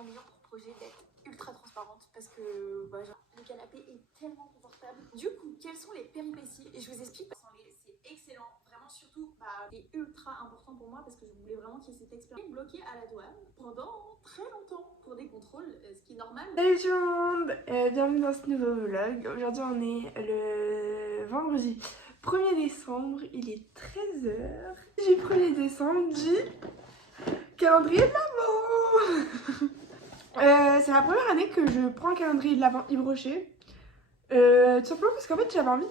en ayant pour projet d'être ultra transparente parce que bah, genre, le canapé est tellement confortable. Du coup, quelles sont les péripéties? Et je vous explique, c'est excellent, vraiment surtout, c'est ultra important pour moi parce que je voulais vraiment qu'il y ait cette expérience. Bloqué à la douane pendant très longtemps pour des contrôles, ce qui est normal. Salut tout le monde, bienvenue dans ce nouveau vlog. Aujourd'hui on est le vendredi 1er décembre, il est 13h. Du 1er décembre du calendrier de l'Avent. C'est la première année que je prends le calendrier de l'Avent Yves Rocher. Tout simplement parce qu'en fait j'avais envie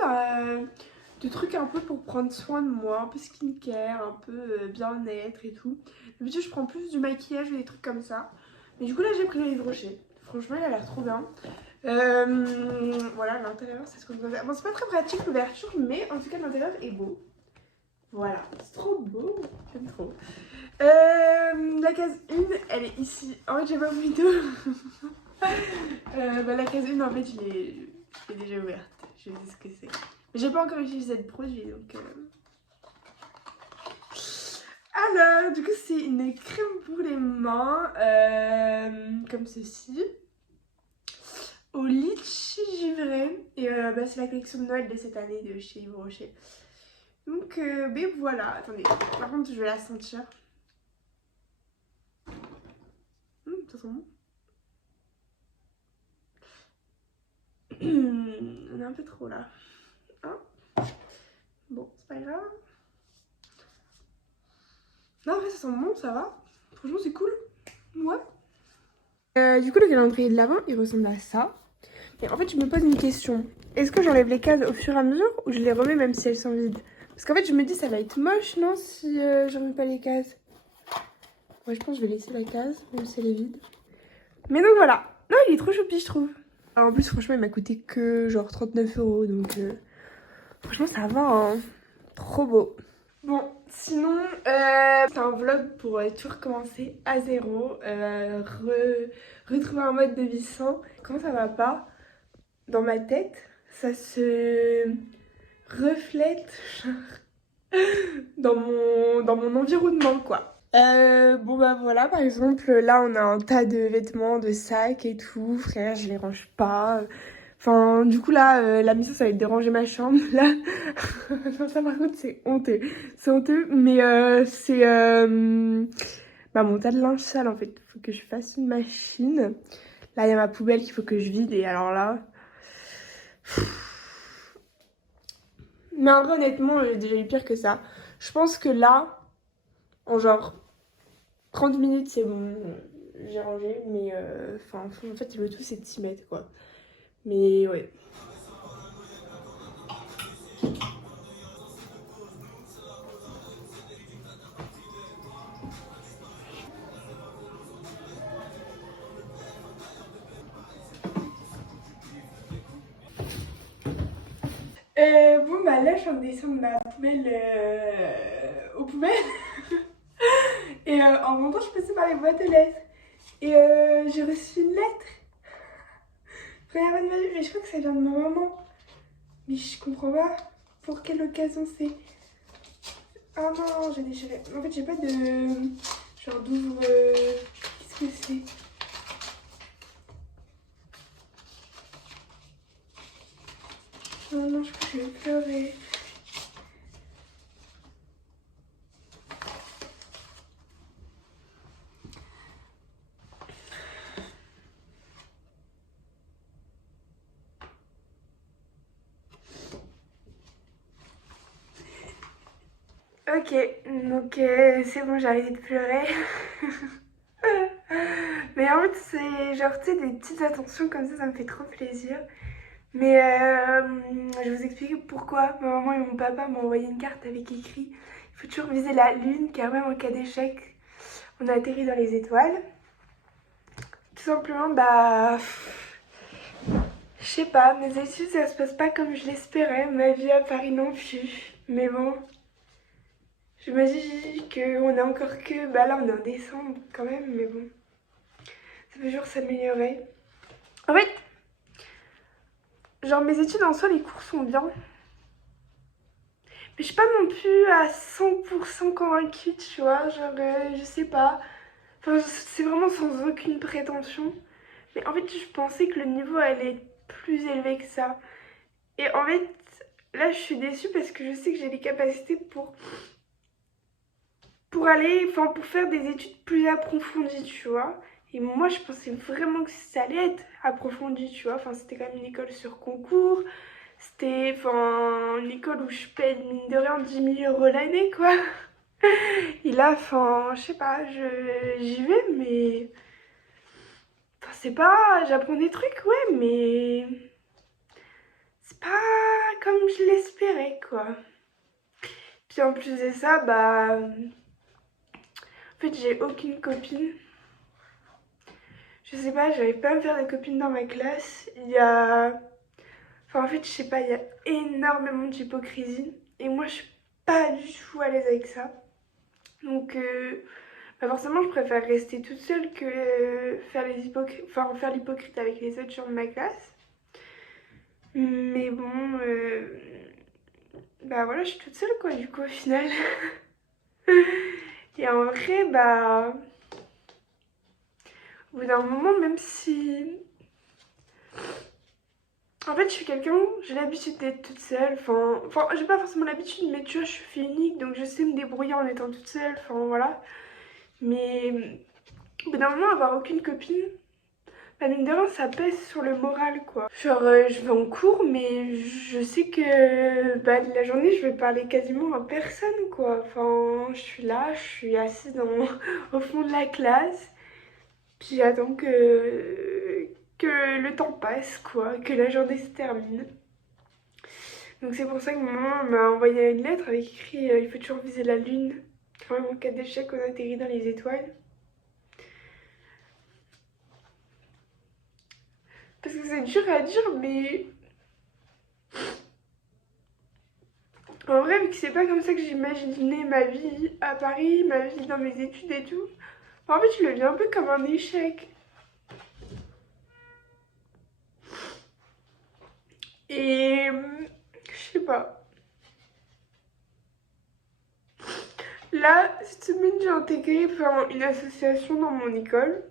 de trucs un peu pour prendre soin de moi, un peu skincare, un peu bien-être et tout. D'habitude je prends plus du maquillage ou des trucs comme ça. Mais du coup là j'ai pris le Yves Rocher. Franchement il a l'air trop bien. Voilà, l'intérieur c'est ce que je veux dire. Bon c'est pas très pratique l'ouverture mais en tout cas l'intérieur est beau. Voilà, c'est trop beau, j'aime trop. La case 1 elle est ici. En fait j'ai pas envie de... la case 1 en fait je l'ai déjà ouverte. Je sais ce que c'est. Mais j'ai pas encore utilisé le produit donc... Alors, du coup, c'est une crème pour les mains, comme ceci, au litchi givré. Et c'est la collection de Noël de cette année de chez Yves Rocher. Donc, ben voilà. Attendez, par contre, je vais la sentir. Ça sent bon. On est un peu trop là. Hein, bon, c'est pas grave. Non, en fait, ça sent bon, ça va. Franchement, c'est cool. Ouais. Du coup, le calendrier de l'Avent, il ressemble à ça. Et en fait, je me pose une question. Est-ce que j'enlève les cases au fur et à mesure ou je les remets même si elles sont vides? Parce qu'en fait, je me dis ça va être moche, non, si je remets pas les cases. Moi, je pense que je vais laisser la case, même si elle est vide. Mais donc voilà. Non, il est trop choupi, je trouve. Alors, en plus, franchement, il m'a coûté que genre 39 €. Donc, franchement, ça va, hein. Trop beau. Bon, sinon, c'est un vlog pour tout recommencer à zéro. Retrouver un mode de vie sain. Quand ça va pas, dans ma tête, ça se reflète dans mon environnement, quoi. Bon bah voilà, par exemple, là on a un tas de vêtements, de sacs et tout. Frère, je les range pas. Enfin, du coup là, la mission ça va être de ranger ma chambre. Là, non, ça par contre c'est honteux. C'est honteux, mais c'est mon tas de linge sale en fait. Faut que je fasse une machine. Là, il y a ma poubelle qu'il faut que je vide et alors là... Mais en vrai, honnêtement, j'ai déjà eu pire que ça. Je pense que là, en genre 30 minutes, c'est bon, j'ai rangé. Mais en fait, le tout, c'est de s'y mettre, quoi. Mais ouais. Bon, bah là, je viens de descendre ma poubelle aux poubelles. Et en montant, je passais par les boîtes aux lettres. Et j'ai reçu une lettre. Première fois de ma vie, mais je crois que ça vient de ma maman. Mais je comprends pas pour quelle occasion c'est. Ah non, j'ai déchiré. En fait, j'ai pas de... genre d'ouvre... Qu'est-ce que c'est? Non, je crois que je vais pleurer. Ok, donc c'est bon, j'ai arrêté de pleurer. Mais en fait, c'est genre, tu sais, des petites attentions comme ça me fait trop plaisir. Mais je vais vous expliquer pourquoi ma maman et mon papa m'ont envoyé une carte avec écrit: il faut toujours viser la lune car même en cas d'échec, on a atterri dans les étoiles. Tout simplement, je sais pas, mes études ça se passe pas comme je l'espérais, ma vie à Paris non plus. Mais bon, je me dis qu'on est encore que... Bah là on est en décembre quand même, mais bon, ça peut toujours s'améliorer. En fait, genre mes études en soi, les cours sont bien. Mais je suis pas non plus à 100% convaincue, tu vois, genre je sais pas. Enfin, c'est vraiment sans aucune prétention. Mais en fait, je pensais que le niveau allait être plus élevé que ça. Et en fait, là, je suis déçue parce que je sais que j'ai les capacités pour aller, enfin, pour faire des études plus approfondies, tu vois. Et moi, je pensais vraiment que ça allait être approfondi, tu vois. Enfin, c'était quand même une école sur concours. C'était, enfin, une école où je paye, mine de rien, 10 000 € l'année, quoi. Et là, enfin, je sais pas, j'y vais, mais... Enfin, c'est pas... J'apprends des trucs, ouais, mais... C'est pas comme je l'espérais, quoi. Puis en plus de ça, bah... En fait, j'ai aucune copine. Je sais pas, j'arrive pas à me faire des copines dans ma classe. Il y a... Enfin, en fait, je sais pas, il y a énormément d'hypocrisie. Et moi, je suis pas du tout à l'aise avec ça. Donc, bah forcément, je préfère rester toute seule que faire l'hypocrite avec les autres gens de ma classe. Mais bon, bah voilà, je suis toute seule, quoi, du coup, au final. Et en vrai, bah... Au bout d'un moment, même si... En fait, je suis quelqu'un, j'ai l'habitude d'être toute seule. Enfin, j'ai pas forcément l'habitude, mais tu vois, je suis fille unique, donc je sais me débrouiller en étant toute seule. Enfin, voilà. Mais au bout d'un moment, avoir aucune copine, bah, mine de rien, ça pèse sur le moral, quoi. Genre, je vais en cours, mais je sais que bah, de la journée, je vais parler quasiment à personne, quoi. Enfin, je suis là, je suis assise au fond de la classe, puis j'attends que le temps passe, quoi, que la journée se termine. Donc c'est pour ça que maman m'a envoyé une lettre avec écrit il faut toujours viser la lune. Quand même en cas d'échec, on atterrit dans les étoiles. Parce que c'est dur à dire, mais en vrai, vu que c'est pas comme ça que j'imaginais ma vie à Paris, ma vie dans mes études et tout, en fait, je le vis un peu comme un échec. Et je sais pas. Là, cette semaine, j'ai intégré une association dans mon école.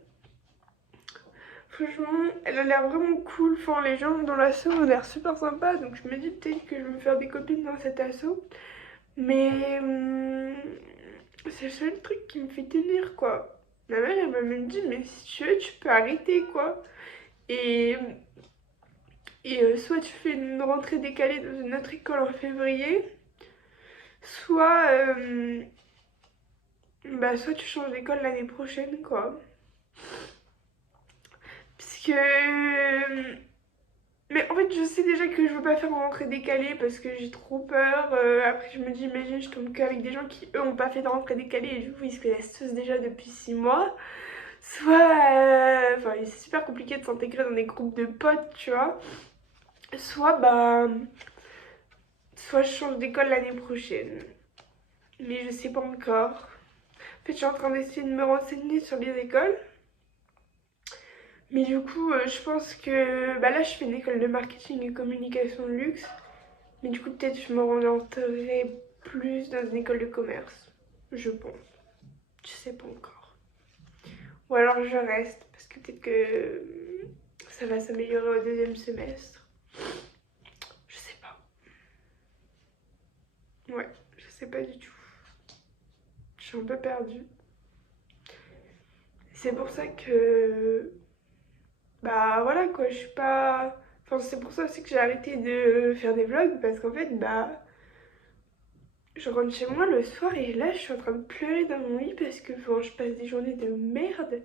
Franchement, elle a l'air vraiment cool. Enfin, les gens dans l'asso ont l'air super sympas. Donc, je me dis peut-être que je vais me faire des copines dans cet asso. Mais c'est le seul truc qui me fait tenir, quoi. Ma mère, elle m'a même dit, mais si tu veux, tu peux arrêter, quoi. Et, soit tu fais une rentrée décalée dans une autre école en février, soit, soit tu changes d'école l'année prochaine, quoi. Puisque... Mais en fait, je sais déjà que je veux pas faire une rentrée décalée parce que j'ai trop peur. Après, je me dis, imagine, je tombe qu'avec des gens qui, eux, ont pas fait de rentrée décalée et du coup, ils se connaissent tous déjà depuis 6 mois. Soit... Enfin, c'est super compliqué de s'intégrer dans des groupes de potes, tu vois. Soit, bah... Soit je change d'école l'année prochaine. Mais je sais pas encore. En fait, je suis en train d'essayer de me renseigner sur les écoles. Mais du coup, je pense que... Bah là, je fais une école de marketing et communication de luxe. Mais du coup, peut-être je m'orienterai plus dans une école de commerce. Je pense. Je sais pas encore. Ou alors je reste, parce que peut-être que ça va s'améliorer au deuxième semestre. Je sais pas. Ouais, je sais pas du tout. Je suis un peu perdue. C'est pour ça que... Bah voilà quoi, je suis pas... Enfin, c'est pour ça aussi que j'ai arrêté de faire des vlogs, parce qu'en fait, bah... Je rentre chez moi le soir et là, je suis en train de pleurer dans mon lit parce que enfin, je passe des journées de merde.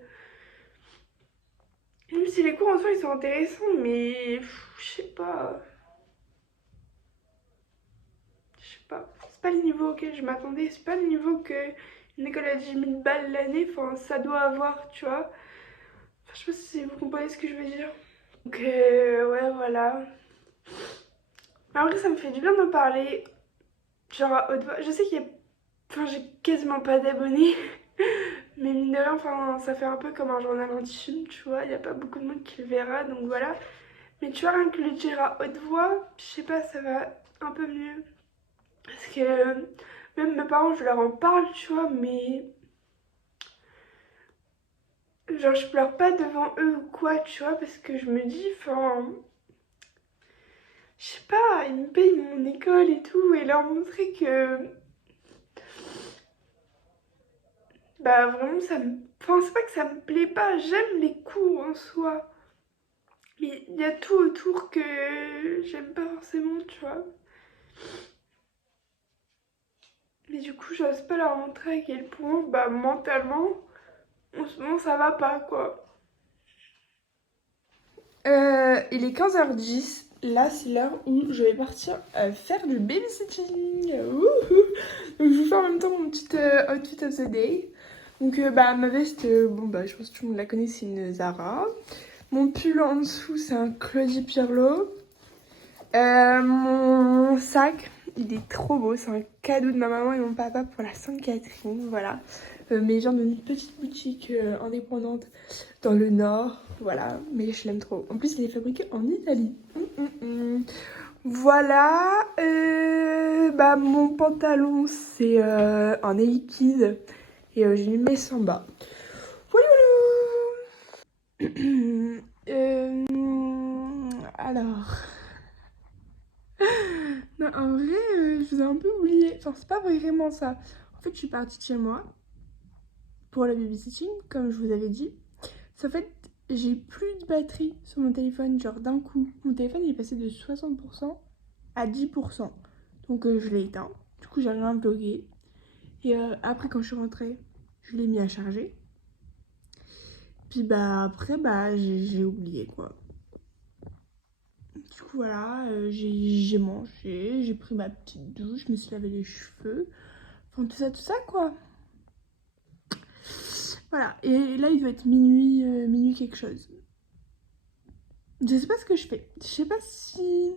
Même si les cours en soi, ils sont intéressants, mais... je sais pas... Je sais pas. C'est pas le niveau auquel je m'attendais. C'est pas le niveau que une école à 10 000 balles l'année, enfin, ça doit avoir, tu vois. Enfin, je sais pas si vous comprenez ce que je veux dire. Donc, ouais, voilà. Après, ça me fait du bien d'en parler. Genre, à haute voix. Je sais qu'il y a... Enfin, j'ai quasiment pas d'abonnés. Mais mine de rien, enfin, ça fait un peu comme un journal intime, tu vois. Il y a pas beaucoup de monde qui le verra, donc voilà. Mais tu vois, rien que le dire à haute voix, je sais pas, ça va un peu mieux. Parce que même mes parents, je leur en parle, tu vois, mais genre je pleure pas devant eux ou quoi, tu vois, parce que je me dis, enfin, je sais pas, ils me payent mon école et tout, et leur montrer que, bah vraiment ça me, enfin c'est pas que ça me plaît pas, j'aime les cours en soi, mais il y a tout autour que j'aime pas forcément, tu vois. Mais du coup, j'ose pas leur montrer à quel point, bah mentalement, en ce moment ça va pas, quoi. Il est 15h10. Là, c'est l'heure où je vais partir faire du babysitting. Wouhou. Donc, je vous fais en même temps mon petit outfit of the day. Donc, bah, ma veste, bon, bah, je pense que tout le monde la connaît, c'est une Zara. Mon pull en dessous, c'est un Claudie Pierlot. Mon sac, il est trop beau. C'est un cadeau de ma maman et mon papa pour la Sainte-Catherine. Voilà. Mais il vient d'une petite boutique indépendante dans le nord. Voilà. Mais je l'aime trop. En plus, il est fabriqué en Italie. Voilà. Bah, mon pantalon, c'est un Nike et j'ai mis mes samba. Voilà. Alors. Non, en vrai, je vous ai un peu oublié. Enfin, c'est pas vraiment ça. En fait, je suis partie de chez moi pour le babysitting, comme je vous avais dit. En fait, j'ai plus de batterie sur mon téléphone, genre d'un coup. Mon téléphone il est passé de 60% à 10%. Donc, je l'ai éteint. Du coup, j'ai rien bloqué. Et après, quand je suis rentrée, je l'ai mis à charger. Puis, bah, après, bah, j'ai oublié, quoi. Du coup, voilà, j'ai mangé, j'ai pris ma petite douche, je me suis lavé les cheveux. Enfin, tout ça, quoi. Voilà, et là, il doit être minuit, minuit quelque chose. Je sais pas ce que je fais. Je sais pas si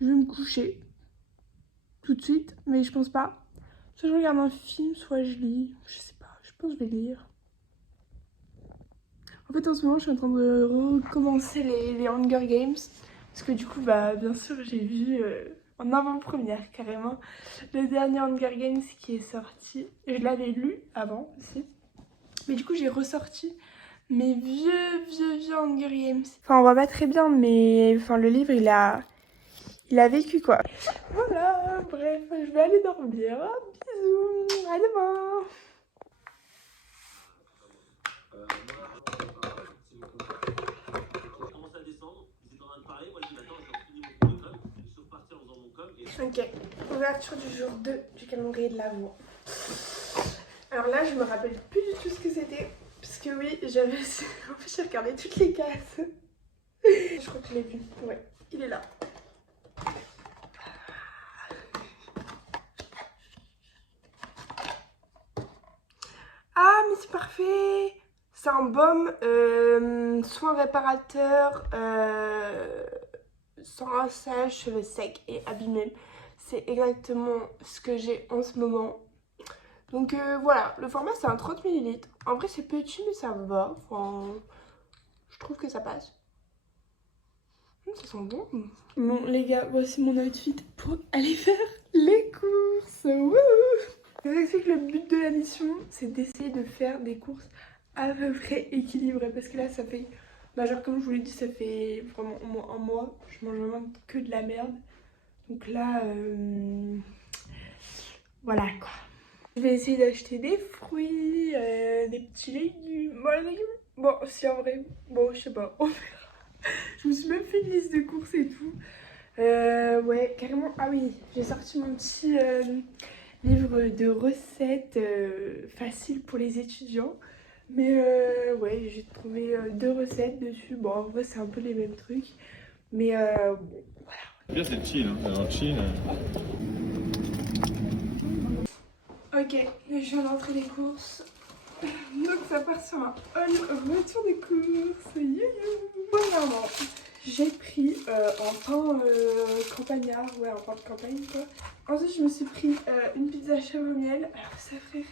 je vais me coucher tout de suite, mais je pense pas. Soit je regarde un film, soit je lis. Je sais pas, je pense que je vais lire. En fait, en ce moment, je suis en train de recommencer les Hunger Games. Parce que du coup, bah, bien sûr, j'ai vu en avant-première carrément le dernier Hunger Games qui est sorti. Je l'avais lu avant aussi. Mais du coup, j'ai ressorti mes vieux Hunger Games. Enfin, on voit pas très bien, mais enfin, le livre, il a vécu quoi. Voilà, bref, je vais aller dormir. Bisous, à demain. Ok, ouverture du jour 2 du calendrier de l'Avent. Alors là, je me rappelle plus du tout ce que c'était. Parce que oui, j'avais. En fait, j'ai regardé toutes les cases. Je crois que je l'ai vu. Ouais, il est là. Ah, mais c'est parfait! C'est un baume soin réparateur sans rinçage, cheveux secs et abîmés. C'est exactement ce que j'ai en ce moment. Donc voilà, le format c'est un 30 ml. En vrai c'est petit mais ça va. Enfin, je trouve que ça passe. Ça sent bon. Bon les gars, voici mon outfit pour aller faire les courses. Wouhou! Je vous explique le but de la mission, c'est d'essayer de faire des courses à peu près équilibrées. Parce que là ça fait, bah genre comme je vous l'ai dit, ça fait vraiment au moins un mois. Je mange vraiment que de la merde. Donc là, voilà quoi. Je vais essayer d'acheter des fruits, des petits légumes. Bon, les légumes, bon, si en vrai, bon, je sais pas, on verra. Je me suis même fait une liste de courses et tout. Ouais, carrément. Ah oui, j'ai sorti mon petit livre de recettes faciles pour les étudiants. Mais ouais, j'ai trouvé 2 recettes dessus. Bon, en vrai, c'est un peu les mêmes trucs. Mais bon, voilà. Bien, c'est chill, hein. Alors, chill. Ok, je viens d'entrer les courses. Donc ça part sur un haul voiture de courses. Youhou. Premièrement, j'ai pris un pain campagnard, ouais un pain de campagne quoi. Ensuite je me suis pris une pizza chèvre miel. Alors ça frère,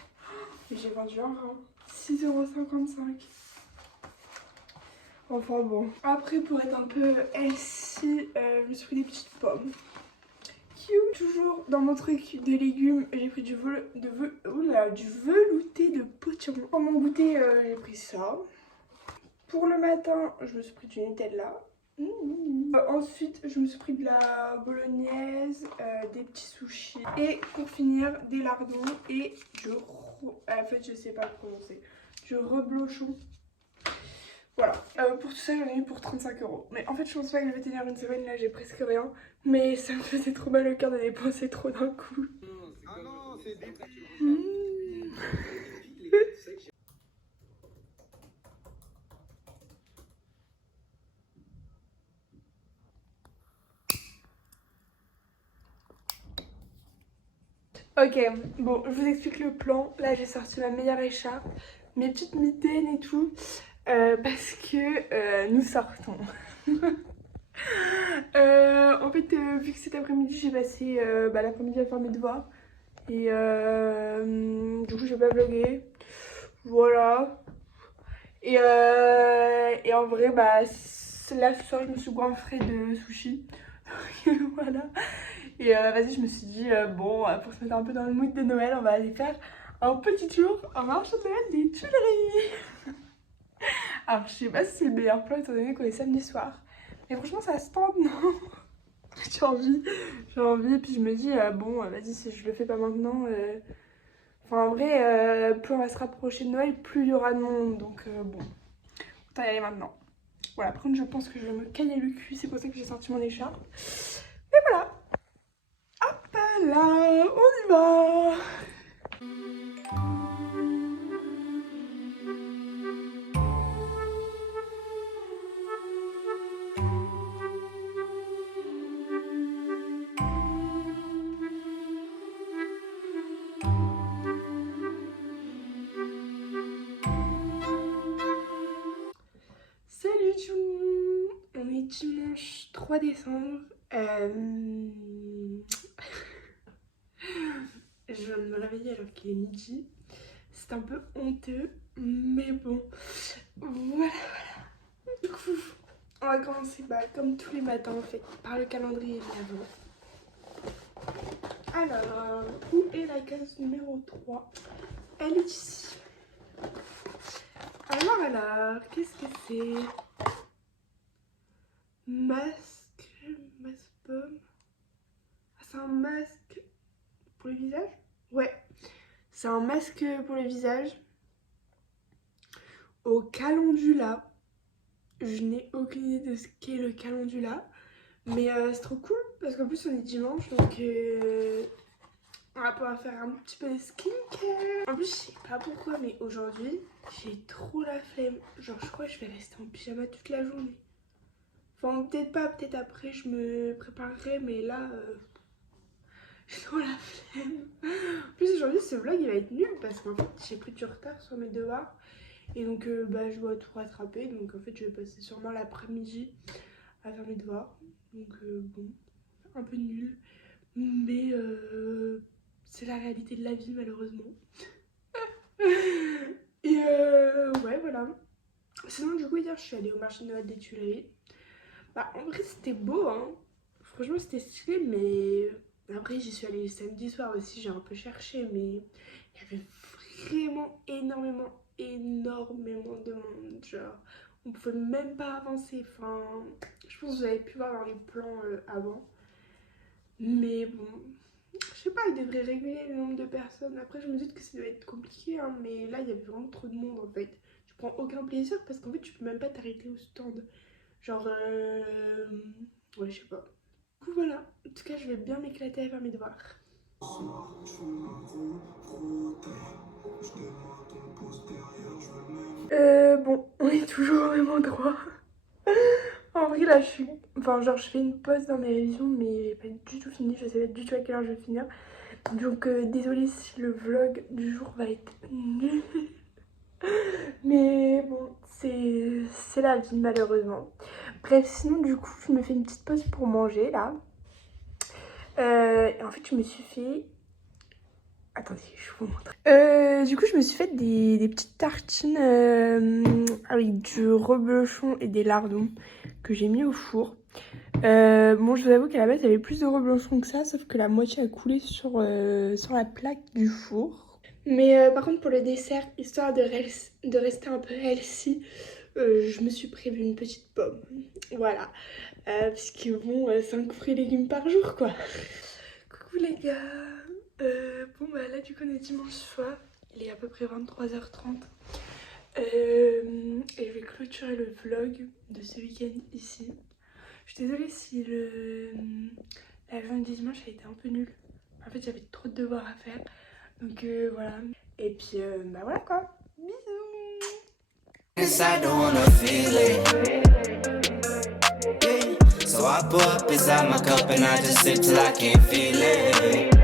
j'ai vendu un rein. 6,55 €. Enfin bon. Après pour être un peu healthy, je me suis pris des petites pommes. Toujours dans mon truc de légumes, j'ai pris du velouté de potiron. Pour mon goûter, j'ai pris ça. Pour le matin, je me suis pris du Nutella. Ensuite, je me suis pris de la bolognaise, des petits sushis et pour finir, des lardons et en fait, je sais pas prononcer. Du reblochon. Voilà, pour tout ça, j'en ai eu pour 35 euros. Mais en fait, je pense pas que je vais tenir une semaine, là, j'ai presque rien. Mais ça me faisait trop mal au cœur de dépenser trop d'un coup. Ok, bon, je vous explique le plan. Là, j'ai sorti ma meilleure écharpe, mes petites mitaines et tout, parce que nous sortons. En fait, vu que cet après-midi, j'ai passé l'après-midi à faire mes devoirs, et du coup, j'ai pas vlogué. Voilà. Et en vrai, là, ce soir, je me suis goinfrée de sushis. Voilà. Et vas-y, je me suis dit, bon, pour se mettre un peu dans le mood de Noël, on va aller faire un petit tour en marché de Noël des Tuileries. Alors, je sais pas si c'est le meilleur plan étant donné qu'on est samedi soir. Mais franchement, ça se tente, non? J'ai envie, et puis je me dis, bon, vas-y, si je le fais pas maintenant. Enfin, en vrai, plus on va se rapprocher de Noël, plus il y aura de monde. Donc, bon, autant y aller maintenant. Voilà, par contre, je pense que je vais me cailler le cul, c'est pour ça que j'ai sorti mon écharpe. Mais voilà, hop là, on y va! Salut tout le monde! On est dimanche 3 décembre. Je viens de me réveiller alors qu'il est midi. C'est un peu honteux, mais bon. Voilà. Du coup, on va commencer comme tous les matins en fait, par le calendrier de l'Avent. Alors, où est la case numéro 3? Elle est ici. Alors, qu'est-ce que c'est? Masque pomme. Ah, c'est un masque pour le visage? Ouais, c'est un masque pour le visage au calendula. Je n'ai aucune idée de ce qu'est le calendula, mais c'est trop cool parce qu'en plus on est dimanche, donc on va pouvoir faire un petit peu de skincare. En plus, je sais pas pourquoi, mais aujourd'hui j'ai trop la flemme. Genre, je crois que je vais rester en pyjama toute la journée. Enfin, peut-être pas, peut-être après je me préparerai, mais là j'ai trop la flemme. En plus, aujourd'hui ce vlog il va être nul parce qu'en fait j'ai pris du retard sur mes devoirs. Et donc je dois tout rattraper, donc en fait je vais passer sûrement l'après-midi à faire mes devoirs. Donc bon, un peu nul, mais c'est la réalité de la vie malheureusement. Et ouais voilà. Sinon du coup hier je suis allée au marché de Noël des Tuileries. Bah en vrai c'était beau hein, franchement c'était stylé, mais après j'y suis allée le samedi soir aussi, j'ai un peu cherché, mais il y avait vraiment énormément de monde, genre on pouvait même pas avancer. Enfin, je pense que vous avez pu voir dans les plans avant, mais bon, je sais pas, ils devraient réguler le nombre de personnes. Après je me dis que ça doit être compliqué hein, mais là il y avait vraiment trop de monde en fait. Tu prends aucun plaisir parce qu'en fait tu peux même pas t'arrêter au stand, genre ouais je sais pas. Du coup voilà, en tout cas je vais bien m'éclater à faire mes devoirs. Bon, on est toujours au même endroit. En vrai, là, je fais une pause dans mes révisions, mais j'ai pas du tout fini. Je sais pas du tout à quelle heure je vais finir. Donc, désolée si le vlog du jour va être nul. Mais bon, c'est la vie, malheureusement. Bref, sinon, du coup, je me fais une petite pause pour manger, là. Et en fait, je me suis fait... Attendez, je vous montre. Du coup, je me suis fait des petites tartines avec du reblochon et des lardons que j'ai mis au four. Bon, je vous avoue qu'à la base, il y avait plus de reblochon que ça, sauf que la moitié a coulé sur la plaque du four. Mais par contre, pour le dessert, histoire de rester un peu healthy, je me suis prévu une petite pomme. Voilà. Parce que bon, 5 fruits et légumes par jour, quoi. Coucou les gars. Bon, bah là, du coup, on est dimanche soir. Il est à peu près 23h30. Et je vais clôturer le vlog de ce week-end ici. Je suis désolée si la journée du dimanche a été un peu nulle. En fait, j'avais trop de devoirs à faire. Donc voilà. Et puis, bah voilà quoi. Bisous. Inside don't wanna feel it. Yeah. So I pour up inside my cup and I just sip till I can't feel it.